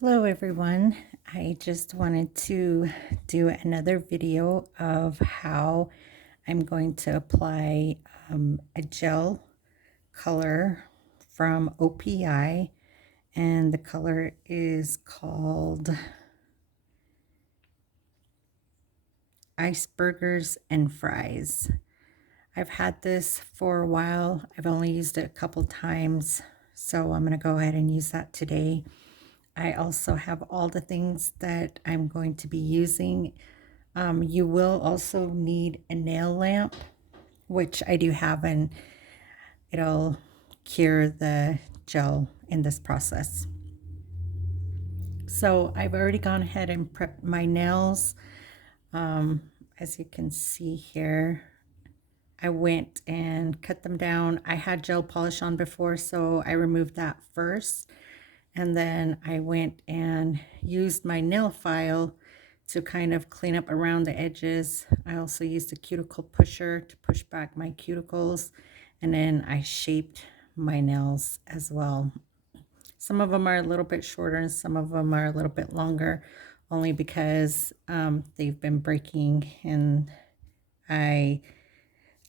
Hello everyone. I just wanted to do another video of how I'm going to apply a gel color from OPI, and the color is called Ice-burgers and fries. I've had this for a while. I've only used it a couple times, so I'm going to go ahead and use that today. I also have all the things that I'm going to be using. You will also need a nail lamp, which I do have, and it'll cure the gel in this process. So I've already gone ahead and prepped my nails. As you can see here, I went and cut them down. I had gel polish on before, so I removed that first. And then I went and used my nail file to kind of clean up around the edges. I also used a cuticle pusher to push back my cuticles. And then I shaped my nails as well. Some of them are a little bit shorter and some of them are a little bit longer, only because they've been breaking, and I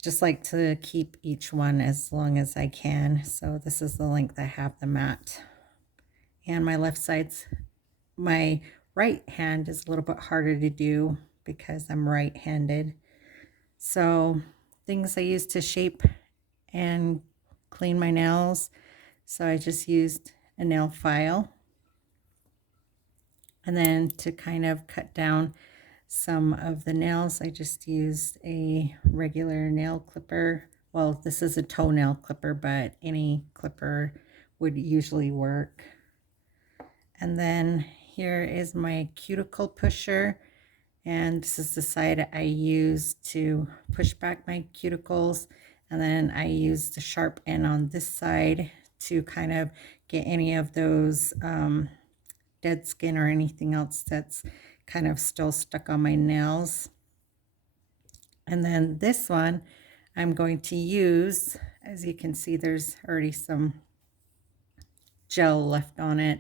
just like to keep each one as long as I can. So this is the length I have them at. And my left side's, my right hand is a little bit harder to do because I'm right-handed. So things I use to shape and clean my nails. So I just used a nail file. And then to kind of cut down some of the nails, I just used a regular nail clipper. Well, this is a toenail clipper, but any clipper would usually work. And then here is my cuticle pusher, and this is the side I use to push back my cuticles, and then I use the sharp end on this side to kind of get any of those dead skin or anything else that's kind of still stuck on my nails. And then this one I'm going to use, as you can see, there's already some gel left on it.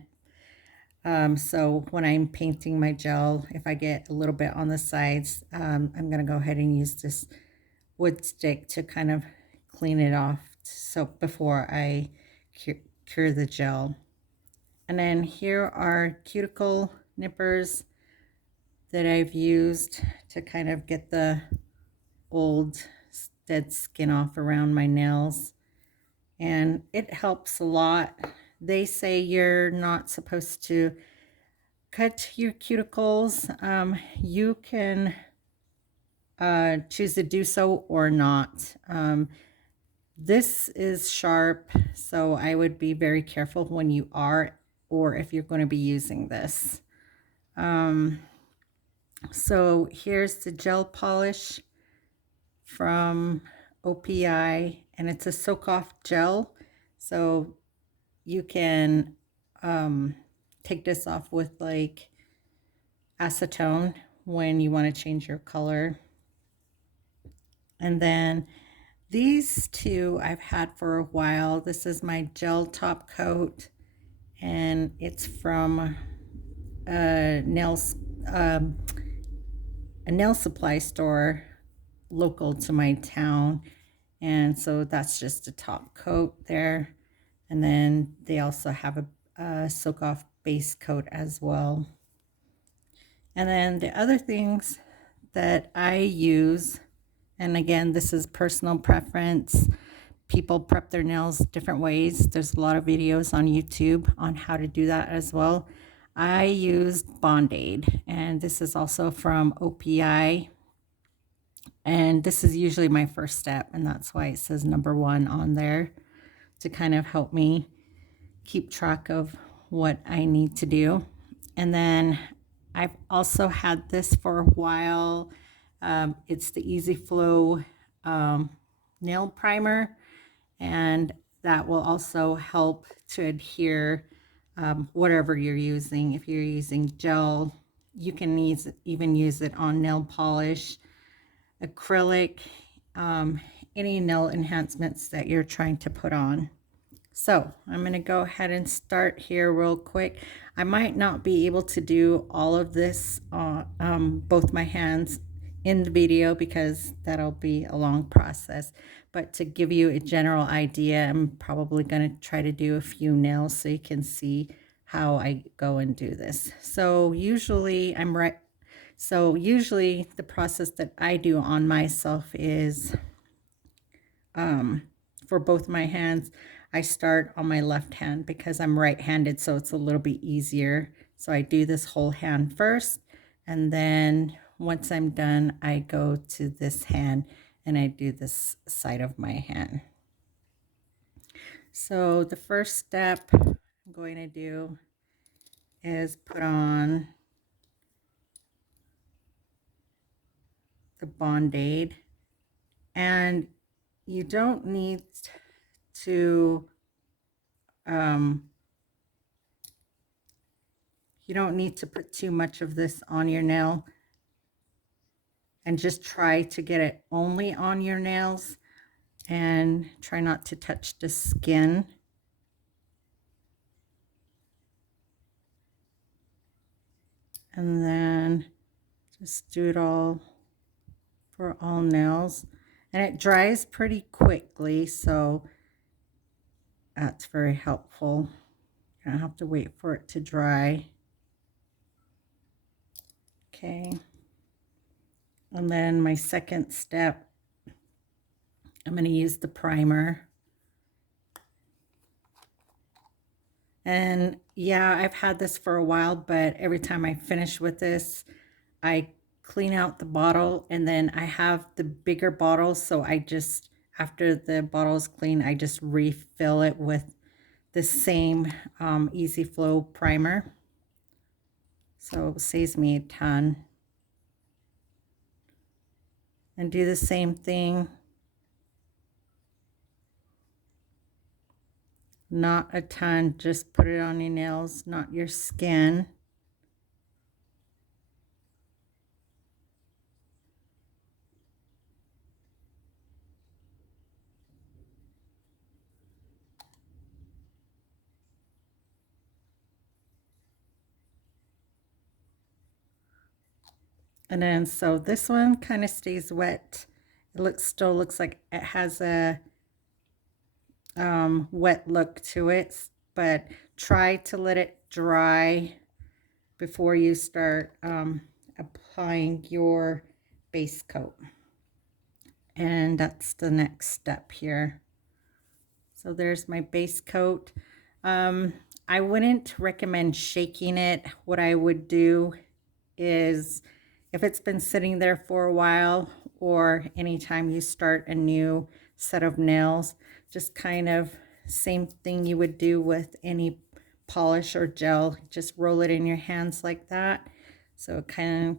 So when I'm painting my gel, if I get a little bit on the sides, I'm going to go ahead and use this wood stick to kind of clean it off, so before I cure the gel. And then here are cuticle nippers that I've used to kind of get the old dead skin off around my nails. And it helps a lot. They say you're not supposed to cut your cuticles. You can choose to do so or not. This is sharp, so I would be very careful when you are, or if you're going to be using this. So here's the gel polish from OPI, and it's a soak-off gel, so you can take this off with like acetone when you want to change your color. And then these two I've had for a while. This is my gel top coat, and it's from a nail supply store local to my town. And so that's just a top coat there. And then they also have a soak-off base coat as well. And then the other things that I use, and again, this is personal preference. People prep their nails different ways. There's a lot of videos on YouTube on how to do that as well. I used Band-Aid, and this is also from OPI. And this is usually my first step, and that's why it says #1 on there, to kind of help me keep track of what I need to do. And then I've also had this for a while. It's the Easy Flow nail primer, and that will also help to adhere whatever you're using. If you're using gel, you can even use it on nail polish, acrylic, any nail enhancements that you're trying to put on. So I'm going to go ahead and start here real quick. I might not be able to do all of this both my hands in the video because that'll be a long process. But to give you a general idea, I'm probably going to try to do a few nails so you can see how I go and do this. So usually the process that I do on myself is for both my hands, I start on my left hand because I'm right-handed, so it's a little bit easier. So I do this whole hand first, and then once I'm done, I go to this hand and I do this side of my hand. So the first step I'm going to do is put on the Band-Aid, and you don't need to put too much of this on your nail, and just try to get it only on your nails and try not to touch the skin. And then just do it all for all nails. And it dries pretty quickly, so that's very helpful. You don't have to wait for it to dry. Okay. And then my second step, I'm going to use the primer. And yeah, I've had this for a while, but every time I finish with this, I clean out the bottle, and then I have the bigger bottle, so I just, after the bottle's clean, I just refill it with the same Easy Flow primer. So it saves me a ton. And do the same thing. Not a ton, just put it on your nails, not your skin. And then, so this one kind of stays wet. It still looks like it has a wet look to it, but try to let it dry before you start applying your base coat. And that's the next step here. So there's my base coat. I wouldn't recommend shaking it. What I would do is, if it's been sitting there for a while, or anytime you start a new set of nails, just kind of same thing you would do with any polish or gel, just roll it in your hands like that. So kind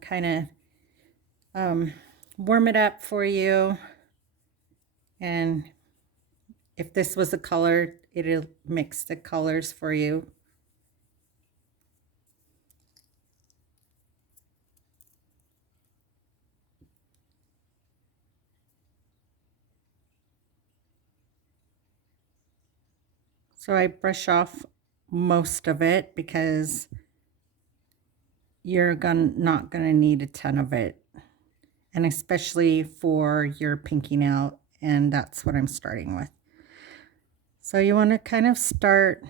of warm it up for you. And if this was a color, it'll mix the colors for you. So I brush off most of it because you're not gonna need a ton of it, and especially for your pinky nail, and that's what I'm starting with. So you want to kind of start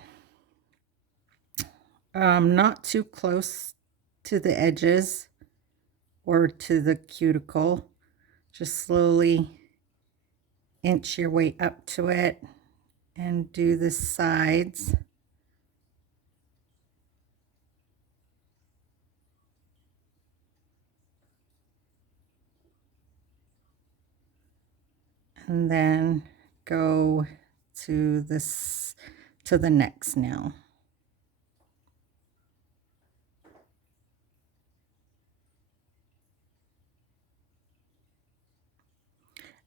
not too close to the edges or to the cuticle. Just slowly inch your way up to it and do the sides. And then go to the next nail.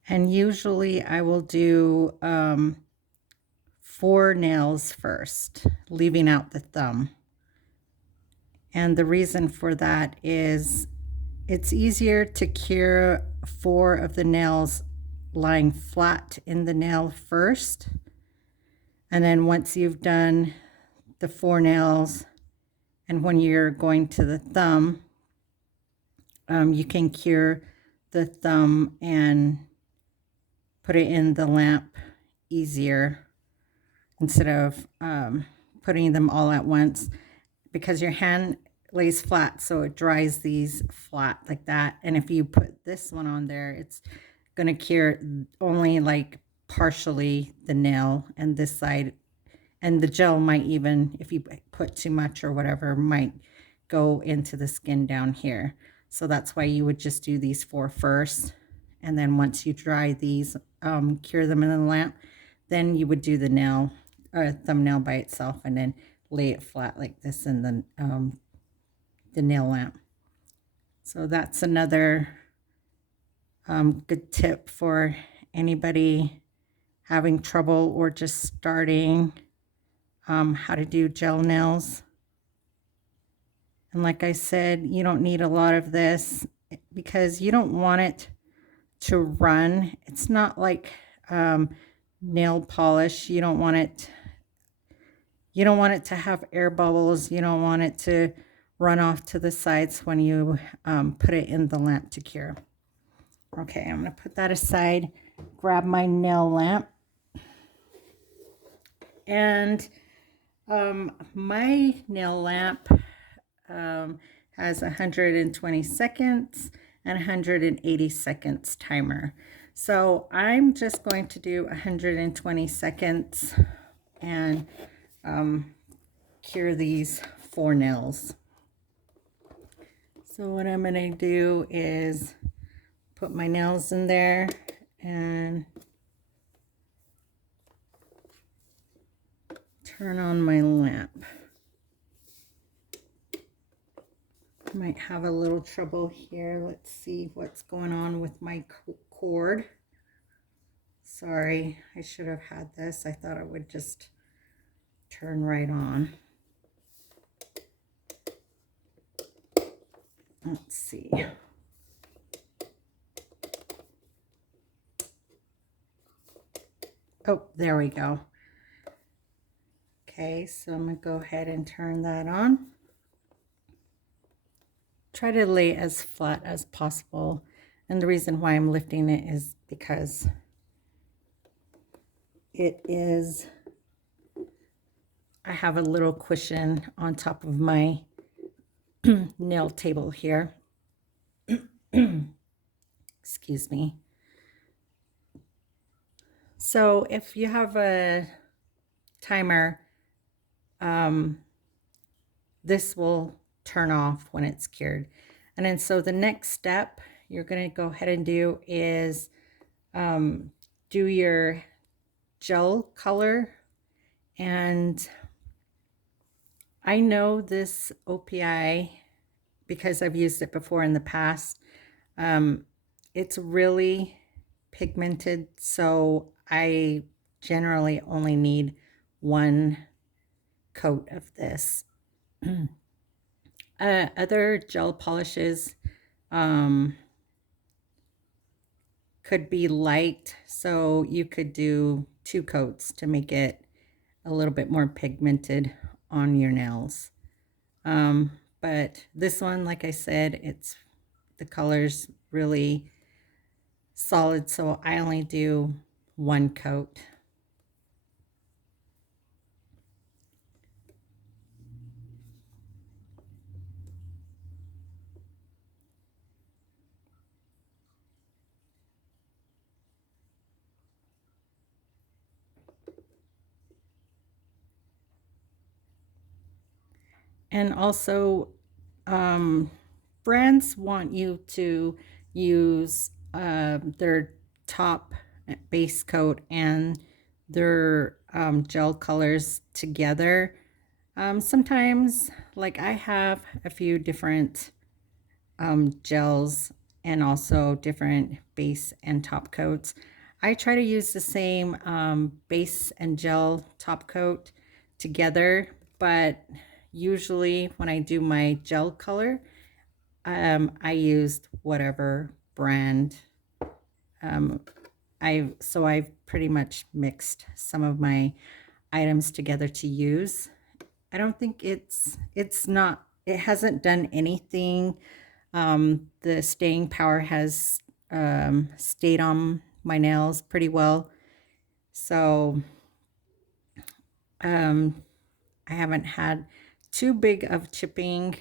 And usually I will do 4 nails first, leaving out the thumb. And the reason for that is it's easier to cure 4 of the nails lying flat in the nail first. And then once you've done the 4 nails, and when you're going to the thumb, you can cure the thumb and put it in the lamp easier instead of putting them all at once, because your hand lays flat, so it dries these flat like that. And if you put this one on there, it's going to cure only like partially the nail and this side, and the gel might even, if you put too much or whatever, might go into the skin down here. So that's why you would just do these 4 first, and then once you dry these, cure them in the lamp, then you would do the nail or thumbnail by itself, and then lay it flat like this in the nail lamp. So that's another good tip for anybody having trouble or just starting, how to do gel nails. And like I said, you don't need a lot of this because you don't want it to run. It's not like nail polish. You don't want it to have air bubbles. You don't want it to run off to the sides when you put it in the lamp to cure. Okay, I'm going to put that aside, grab my nail lamp. And my nail lamp has 120 seconds and 180 seconds timer. So I'm just going to do 120 seconds and cure these 4 nails. So what I'm going to do is put my nails in there and turn on my lamp. Might have a little trouble here. Let's see what's going on with my cord. Sorry, I should have had this. I thought it would just turn right on. Let's see. Oh, there we go. Okay, so I'm going to go ahead and turn that on. Try to lay as flat as possible. And the reason why I'm lifting it is because I have a little cushion on top of my nail table here. Excuse me. So if you have a timer, this will turn off when it's cured. And then so the next step you're going to go ahead and do is do your gel color. And I know this OPI because I've used it before in the past. It's really pigmented, so I generally only need 1 coat of this. Other gel polishes could be light, so you could do 2 coats to make it a little bit more pigmented on your nails. But this one, like I said, the color's really solid, so I only do 1 coat. And also, brands want you to use their top base coat and their gel colors together. Sometimes, like I have a few different gels and also different base and top coats. I try to use the same base and gel top coat together, but usually when I do my gel color, I used whatever brand. I've pretty much mixed some of my items together to use. I don't think it hasn't done anything. The staying power has stayed on my nails pretty well. So I haven't had too big of chipping.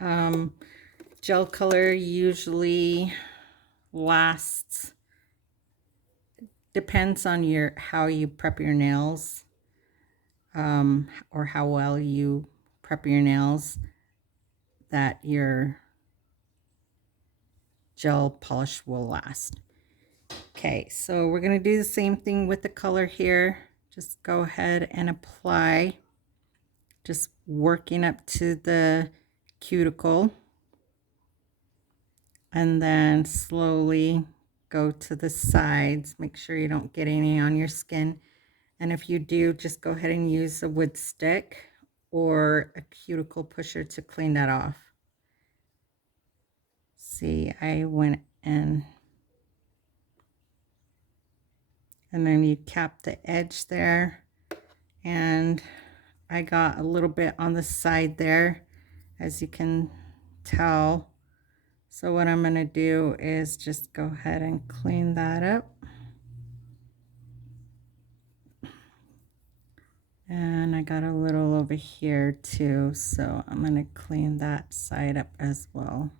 Gel color usually lasts, depends on how you prep your nails, or how well you prep your nails, that your gel polish will last. Okay, so we're going to do the same thing with the color here. Just go ahead and apply, just working up to the cuticle, and then slowly go to the sides. Make sure you don't get any on your skin. And if you do, just go ahead and use a wood stick or a cuticle pusher to clean that off. See, I went in, and then you cap the edge there, and I got a little bit on the side there, as you can tell. So what I'm going to do is just go ahead and clean that up. And I got a little over here too, so I'm going to clean that side up as well.